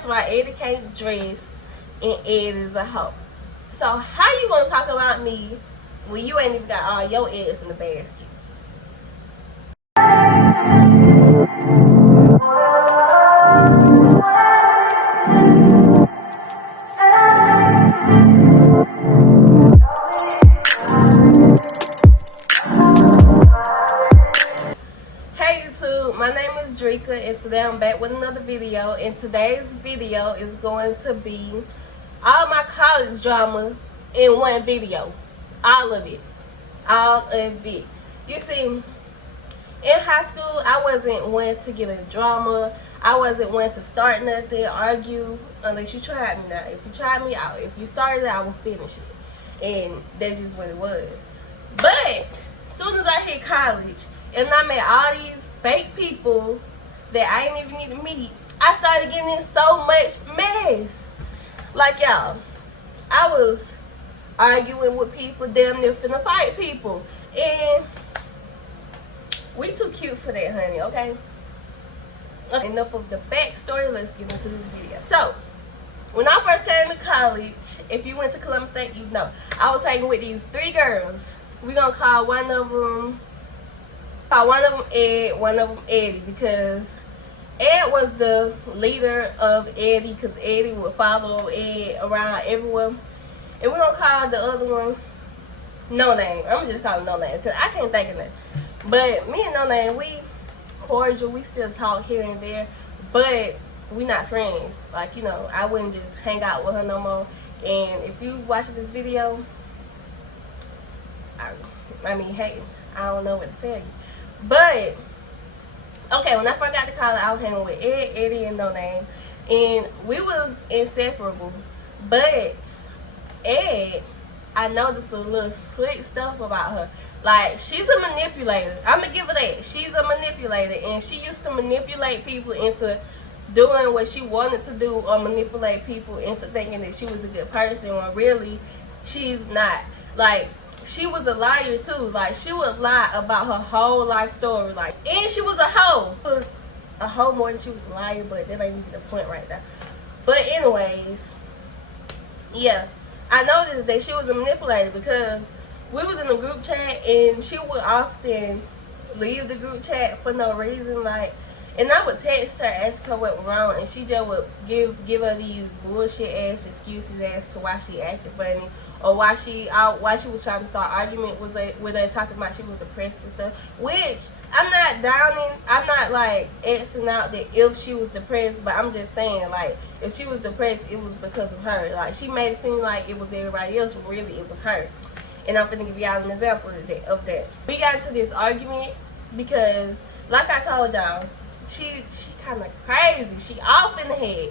First of all, Eddie can't dress, and Ed is a hoe. So how you gonna talk about me when you ain't even got all your eggs in the basket? Hey YouTube, my name is Drika, and today I'm back with another video. And today's video is going to be all my college dramas in one video. All of it. All of it. You see, in high school, I wasn't one to get a drama. I wasn't one to start nothing, argue, unless you tried me. Now, if you tried me out, if you started it, I will finish it. And that's just what it was. But as soon as I hit college, and I met all these fake people that I didn't even need to meet, I started getting in so much mess. Like, y'all, I was arguing with people, damn near finna fight people. And we too cute for that, honey, okay? Enough of the backstory, let's get into this video. So, when I first came to college, if you went to Columbus State, you know, I was hanging with these 3 girls. We're gonna call one of them Ed, one of them Eddie, because Ed was the leader of Eddie, because Eddie would follow Ed around everywhere. And we're gonna call the other one No Name. I'm just calling No Name because I can't think of that. But me and No Name, we cordial. We still talk here and there, but we not friends. Like, you know, I wouldn't just hang out with her no more. And if you watch this video, I mean, hey, I don't know what to tell you. But okay, when I first got to college, I was hanging with Ed, Eddie, and No Name, and we was inseparable. But Ed, I noticed a little slick stuff about her. Like, she's a manipulator. I'm gonna give her that. She's a manipulator, and she used to manipulate people into doing what she wanted to do, or manipulate people into thinking that she was a good person when really she's not. Like, she was a liar too. Like, she would lie about her whole life story. Like, and she was a hoe. She was a hoe more than she was a liar, but that ain't even the point right there. But anyways, yeah, I noticed that she was a manipulator because we was in a group chat and she would often leave the group chat for no reason. Like, and I would text her, ask her what was wrong, and she just would give her these bullshit ass excuses as to why she acted funny, or why she was trying to start argument with her talking about she was depressed and stuff. Which I'm not downing. I'm not like Xing out that if she was depressed, but I'm just saying, like, if she was depressed, it was because of her. Like, she made it seem like it was everybody else, but really it was her. And I'm gonna give y'all an example of that. We got into this argument because, like I told y'all, she kind of crazy. She off in the head.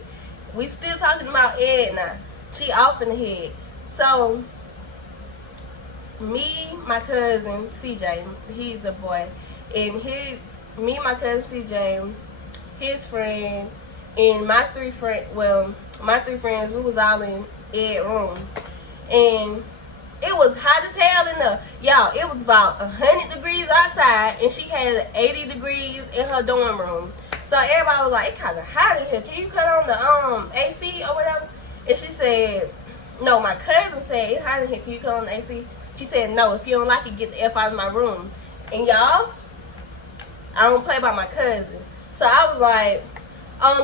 We still talking about Ed now. She off in the head. So, me, my cousin, CJ, he's a boy, and me, my cousin CJ, his friend, and my 3 friends, we was all in Ed's room. And it was hot as hell in there. Y'all, it was about 100 degrees outside, and she had 80 degrees in her dorm room. So everybody was like, it's kind of hot in here. Can you cut on the AC or whatever? And she said, no, my cousin said, it's hot in here. Can you cut on the AC? She said, no, if you don't like it, get the F out of my room. And y'all, I don't play by my cousin. So I was like,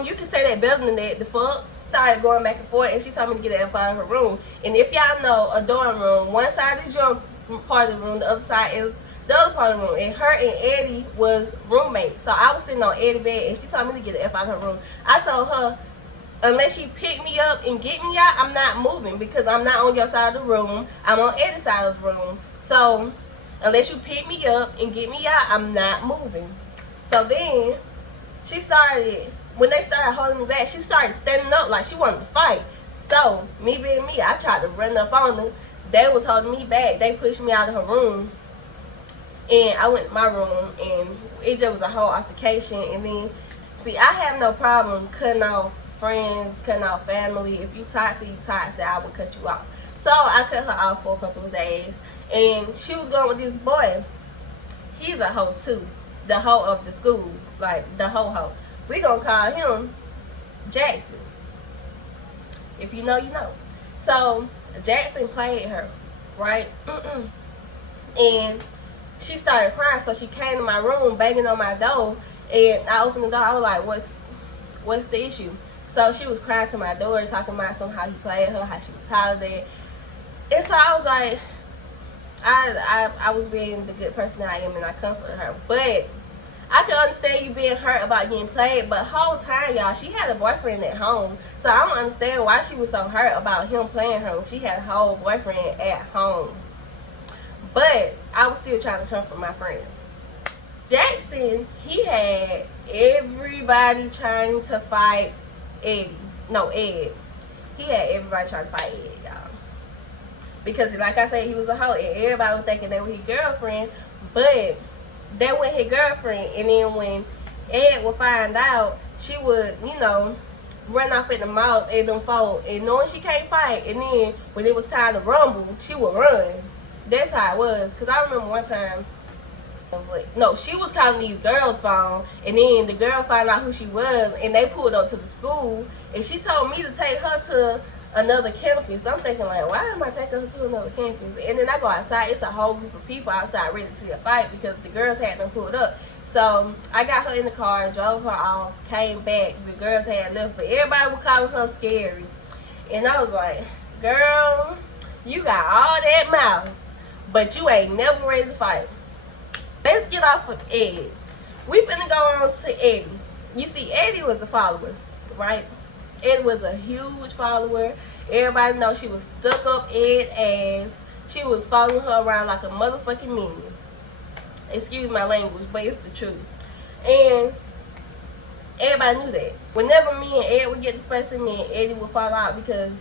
you can say that better than that. The fuck? Started going back and forth, and she told me to get the F out of her room. And if y'all know, a dorm room, one side is your part of the room, the other side is the other part of the room. And her and Eddie was roommates. So I was sitting on Eddie's bed, and she told me to get the F out of her room. I told her, unless she pick me up and get me out, I'm not moving, because I'm not on your side of the room. I'm on Eddie's side of the room. So unless you pick me up and get me out, I'm not moving. So then she started, when they started holding me back, she started standing up like she wanted to fight. So, me being me, I tried to run up on her. They was holding me back. They pushed me out of her room. And I went to my room, and it just was a whole altercation. And then, see, I have no problem cutting off friends, cutting off family. If you toxic, I would cut you off. So, I cut her off for a couple of days. And she was going with this boy. He's a hoe, too. The hoe of the school. Like, the hoe. We gonna call him Jackson. If you know, you know. So Jackson played her, right? And she started crying, so she came to my room banging on my door, and I opened the door. I was like, what's the issue? So she was crying to my door, talking about somehow he played her, how she was tired of that. And so I was like, I was being the good person that I am, and I comforted her. But I can understand you being hurt about getting played, but whole time, y'all, she had a boyfriend at home. So I don't understand why she was so hurt about him playing her when she had a whole boyfriend at home. But I was still trying to comfort my friend. Jackson, he had everybody trying to fight Ed. He had everybody trying to fight Ed, y'all. Because, like I said, he was a hoe, and everybody was thinking they were his girlfriend. But they were his girlfriend, and then when Ed would find out, she would, you know, run off at the mouth and them fold, and knowing she can't fight, and then when it was time to rumble, she would run. That's how it was. Because I remember one time, no, she was calling these girls' phone, and then the girl found out who she was, and they pulled up to the school, and she told me to take her to another campus. I'm thinking, like, why am I taking her to another campus? And then I go outside, it's a whole group of people outside ready to see a fight because the girls had them pulled up. So I got her in the car, drove her off, came back, the girls had left, but everybody was calling her scary. And I was like, girl, you got all that mouth, but you ain't never ready to fight. Let's get off of Ed. We finna go on to Eddie. You see, Eddie was a follower, right? Ed was a huge follower. Everybody knows she was stuck up Ed ass. She was following her around like a motherfucking minion. Excuse my language, but it's the truth. And everybody knew that. Whenever me and Ed would get the fussing, me and Eddie would fall out because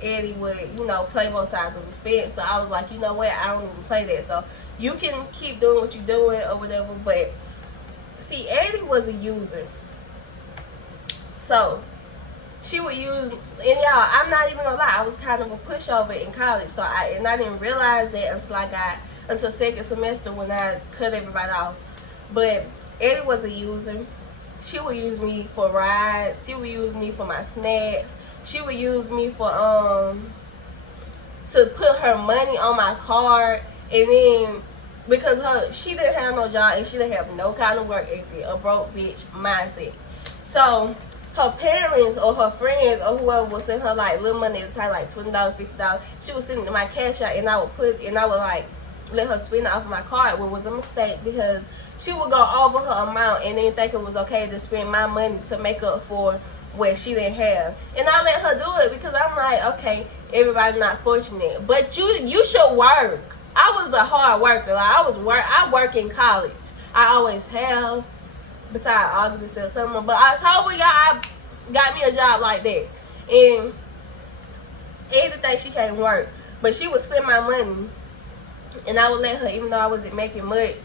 Eddie would, you know, play both sides of the fence. So I was like, you know what? I don't even play that. So you can keep doing what you're doing or whatever. But see, Eddie was a user. So she would use, and y'all, I'm not even gonna lie, I was kind of a pushover in college. So I didn't realize that until second semester when I cut everybody off. But Eddie was a user. She would use me for rides. She would use me for my snacks. She would use me for to put her money on my card. And then because she didn't have no job and she didn't have no kind of work ethic, a broke bitch mindset. So her parents or her friends or whoever would send her like little money at a time, like $20, $50. She would send it to my cash out, and I would like let her spend it off of my card, which was a mistake because she would go over her amount and then think it was okay to spend my money to make up for what she didn't have. And I let her do it because I'm like, okay, everybody's not fortunate, but you should work. I was a hard worker. Like I work in college. I always have, besides August and summer. But October, y'all, I got me a job like that. And Ada thinks she can't work, but she would spend my money, and I would let her, even though I wasn't making much.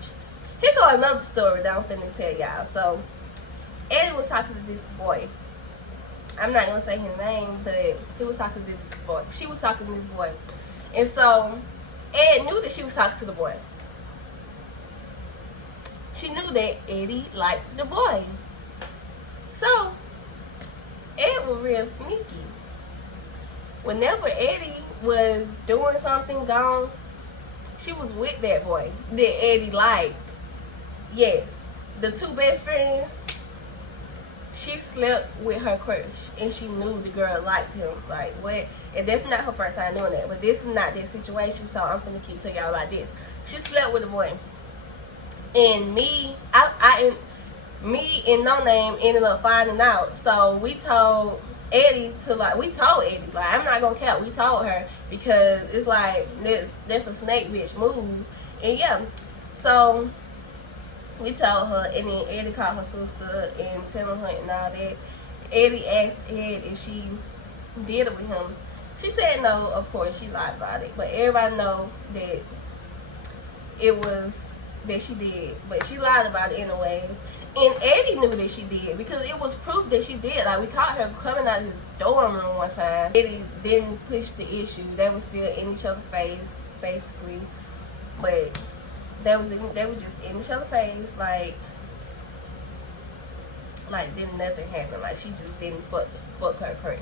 Here go another story that I'm finna tell y'all. So Eddie was talking to this boy. I'm not gonna say his name, but he was talking to this boy. She was talking to this boy, and so Ed knew that she was talking to the boy. She knew that Eddie liked the boy. So Ed was real sneaky. Whenever Eddie was doing something gone, she was with that boy that Eddie liked. Yes, the two best friends, she slept with her crush, and she knew the girl liked him. Like, what? And that's not her first time doing that, but this is not their situation, so I'm gonna keep telling y'all like this. She slept with the boy, and me and No Name ended up finding out. So we told Eddie like, I'm not gonna count. We told her because it's like that's a snake bitch move. And yeah, so we told her, and then Eddie called her sister and telling her and all that. Eddie asked Ed if she did it with him. She said no, of course, she lied about it. But everybody know that that she did. But she lied about it anyways. And Eddie knew that she did because it was proof that she did. Like, we caught her coming out of his dorm room one time. Eddie didn't push the issue. They were still in each other's face, basically. But they were just in each other's face, like didn't nothing happen. Like, she just didn't fuck her crush.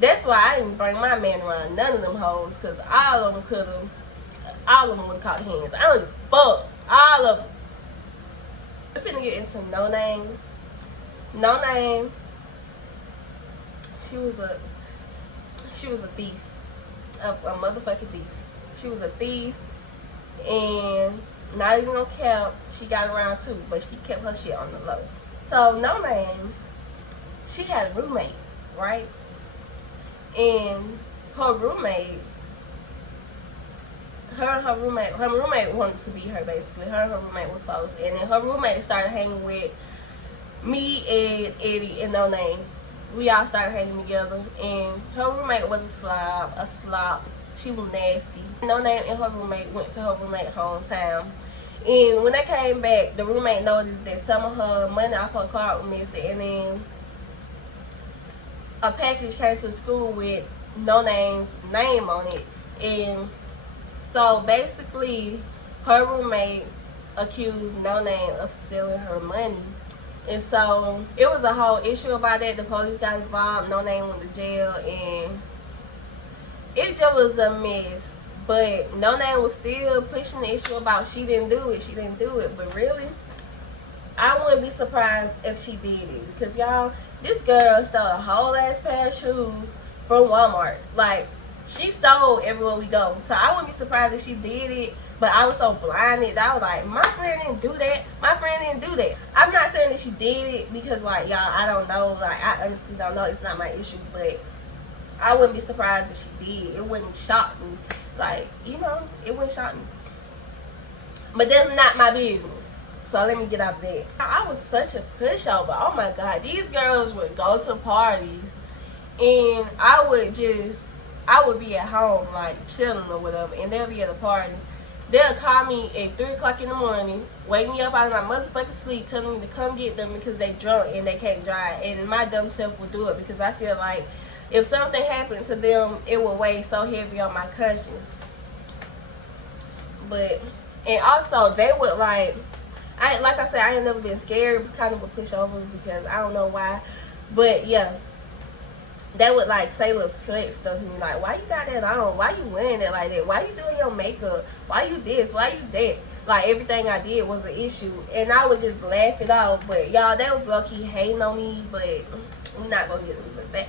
That's why I didn't bring my man around none of them hoes, because all of them would have caught hands. I don't give a fuck. All of them. We're finna get into No Name. No Name. She was a thief. A motherfucking thief. She was a thief. And not even on cap, she got around too, but she kept her shit on the low. So No Name, she had a roommate, right? And her roommate wanted to be her, basically. Her and her roommate were close. And then her roommate started hanging with me, Ed, Eddie, and No Name. We all started hanging together. And her roommate was a slob. She was nasty. No Name and her roommate went to her roommate's hometown. And when they came back, the roommate noticed that some of her money off her card was missing. And then a package came to the school with No Name's name on it. And so basically, her roommate accused No Name of stealing her money. And so it was a whole issue about that. The police got involved. No Name went to jail. And it just was a mess. But No Name was still pushing the issue about she didn't do it. But really, I wouldn't be surprised if she did it. Because y'all, this girl stole a whole ass pair of shoes from Walmart. Like, she stole everywhere we go. So I wouldn't be surprised if she did it. But I was so blinded that I was like, my friend didn't do that. My friend didn't do that. I'm not saying that she did it because, like, y'all, I don't know. Like, I honestly don't know. It's not my issue. But I wouldn't be surprised if she did. It wouldn't shock me. Like, you know, it wouldn't shock me. But that's not my business. So let me get out of that. I was such a pushover. Oh my God. These girls would go to parties and I would be at home, like, chilling or whatever, and they'll be at a party. They'll call me at 3 o'clock in the morning, wake me up out of my motherfucking sleep, telling me to come get them because they drunk and they can't drive. And my dumb self will do it because I feel like if something happened to them, it would weigh so heavy on my conscience. And also, they would, like I said, I ain't never been scared. It was kind of a pushover because I don't know why. But, yeah. They would, like, say little slick stuff to me. Like, why you got that on? Why you wearing that like that? Why you doing your makeup? Why you this? Why you that? Like, everything I did was an issue. And I would just laugh it off. But, y'all, that was low-key hating on me. But we're not going to get into that.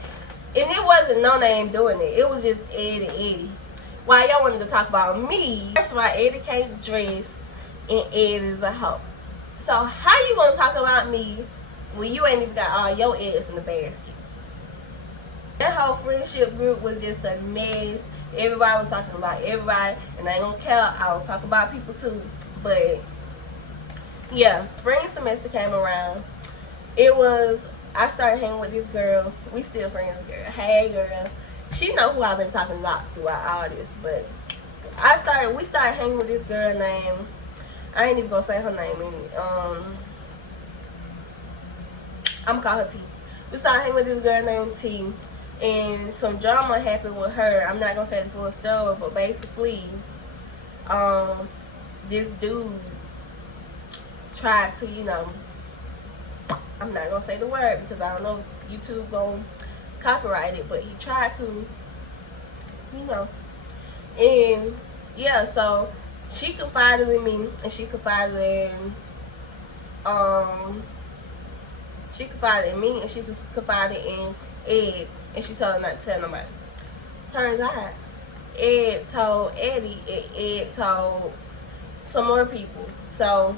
And it wasn't No Name doing it. It was just Ed and Eddie. Why y'all wanted to talk about me? That's why Eddie can't dress and Ed is a hoe. So how you gonna talk about me when you ain't even got all your eggs in the basket? That whole friendship group was just a mess. Everybody was talking about everybody, and I ain't gonna care. I was talking about people too. But yeah, spring semester came around. I started hanging with this girl. We still friends, girl. Hey, girl. She know who I've been talking about throughout all this. But we started hanging with this girl named, I ain't even gonna say her name. I'm gonna call her T. We started hanging with this girl named T. And some drama happened with her. I'm not gonna say the full story, but basically, this dude tried to, you know, I'm not gonna say the word because I don't know if YouTube gonna copyright it, but he tried to, you know. And yeah, so she confided in me, and she confided in me, and she confided in Ed, and she told him not to tell nobody. Turns out, Ed told Eddie, and Ed told some more people. So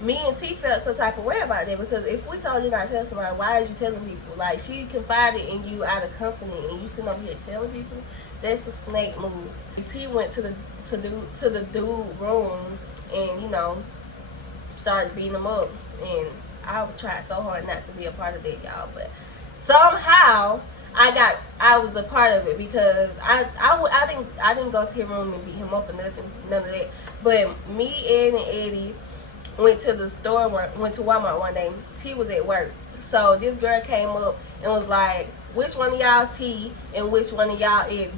me and T felt some type of way about that, because if we told you not to tell somebody, why are you telling people? Like, she confided in you out of company, and you sitting over here telling people. That's a snake move. T went to the dude room and, you know, started beating him up, and I tried so hard not to be a part of that, y'all, but somehow I was a part of it, because I didn't go to his room and beat him up or nothing, none of that. But me, Ed, and Eddie went to Walmart one day. T was at work. So this girl came up and was like, which one of y'all's T and which one of y'all Eddie?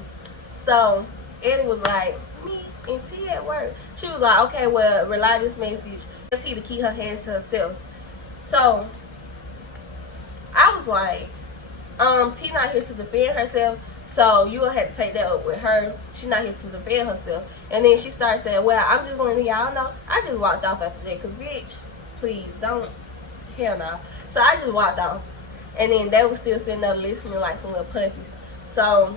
So Eddie was like, me and T at work. She was like, okay, well, relay this message. Tell T to keep her hands to herself. So I was like, T not here to defend herself, so you gonna have to take that up with her. She not here to defend herself. And then she started saying, well, I'm just letting y'all know. I just walked off after that, because bitch, please don't, hell no. So I just walked off. And then they were still sitting there listening like some little puppies. So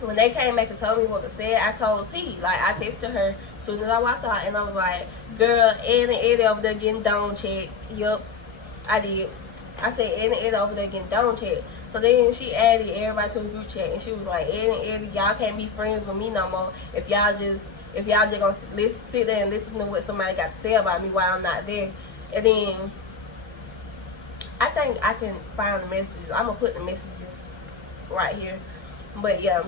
when they came back and told me what to say, I told T, like, I texted her as soon as I walked out, and I was like, girl, Ed and Eddie over there getting dome checked. Yup, I did. I said, Ed and Eddie over there getting dome checked. So then she added everybody to the group chat, and she was like, Ed and Eddie, y'all can't be friends with me no more if y'all just gonna sit there and listen to what somebody got to say about me while I'm not there. And then I think I can find the messages. I'm gonna put the messages right here. But yeah,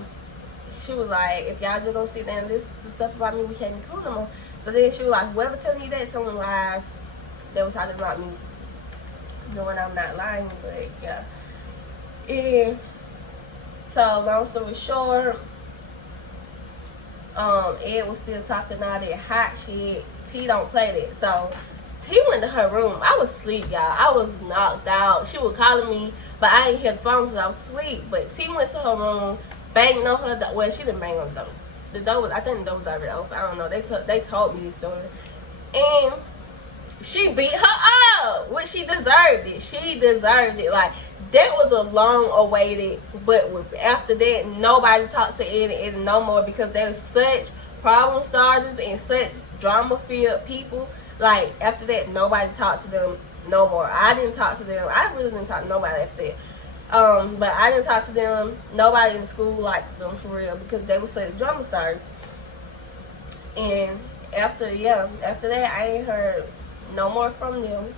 she was like, if y'all just gonna sit there and listen to stuff about me, we can't be cool no more. So then she was like, whoever tell me that, someone lies. They was talking about me, knowing I'm not lying. But yeah. And so long story short, Ed was still talking all that hot shit. T don't play that. So T went to her room. I was asleep, y'all. I was knocked out. She was calling me, but I didn't hear the phone because I was asleep. But T went to her room, banging on her door. Well, she didn't bang on the door. The door was, I think the door was already open. I don't know. They told me this story. And she beat her up, which she deserved it. She deserved it. Like, that was a long awaited, but after that, nobody talked to Eddie no more, because they were such problem starters and such drama filled people. Like, after that, nobody talked to them no more. I didn't talk to them. I really didn't talk to nobody after that. But I didn't talk to them. Nobody in the school liked them for real, because they were such drama stars. And after that, I ain't heard no more from them.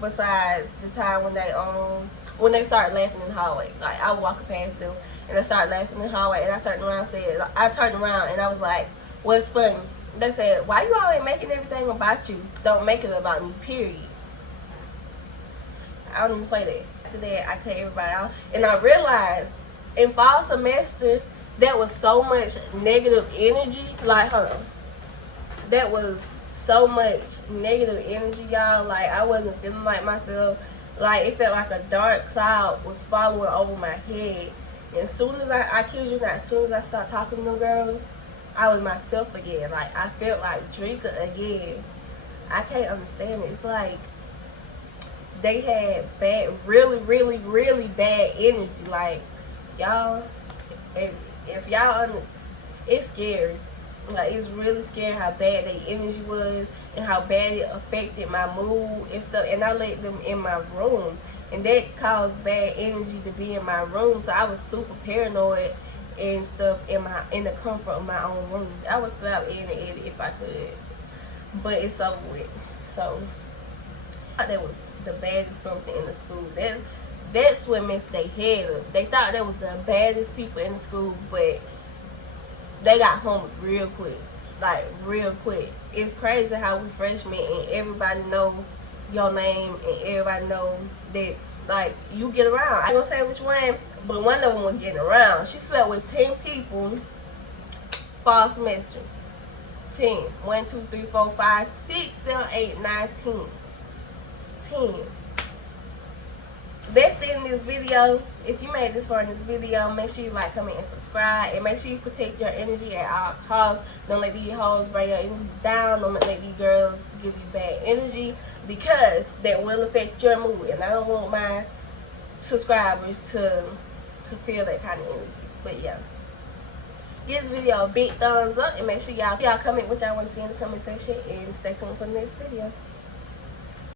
Besides the time when they started laughing in the hallway. Like, I was walking past them and they started laughing in the hallway, and I turned around and I was like, what's funny? They said, why you always making everything about you? Don't make it about me, period. I don't even play that. After that, I cut everybody off. And I realized in fall semester, there was so much negative energy. Like, hold on. That was so much negative energy, y'all. Like, I wasn't feeling like myself. Like, it felt like a dark cloud was following over my head. And as soon as I kid you not, as soon as I started talking to them girls, I was myself again. Like, I felt like Drika again. I can't understand it. It's like they had bad, really, really, really bad energy. Like, y'all, if y'all, it's scary. Like, it's really scary how bad their energy was and how bad it affected my mood and stuff. And I let them in my room, and that caused bad energy to be in my room. So I was super paranoid and stuff in the comfort of my own room. I would slap Eddie if I could, but it's over with. So that was the baddest something in the school. That's what messed their head up. They thought that was the baddest people in the school, but they got home real quick. Like, real quick. It's crazy how we freshmen and everybody know your name and everybody know that, like, you get around. I ain't gonna say which one, but one of them was getting around. She slept with 10 people fall semester. 10. 1, 2, 3, 4, 5, 6, 7, 8, 9, 10. 10. That's the end of this video. If you made this far in this video, make sure you like, comment, and subscribe. And make sure you protect your energy at all costs. Don't let these hoes bring your energy down. Don't let these girls give you bad energy, because that will affect your mood. And I don't want my subscribers to feel that kind of energy. But yeah, give this video a big thumbs up, and make sure y'all comment what y'all want to see in the comment section, and stay tuned for the next video.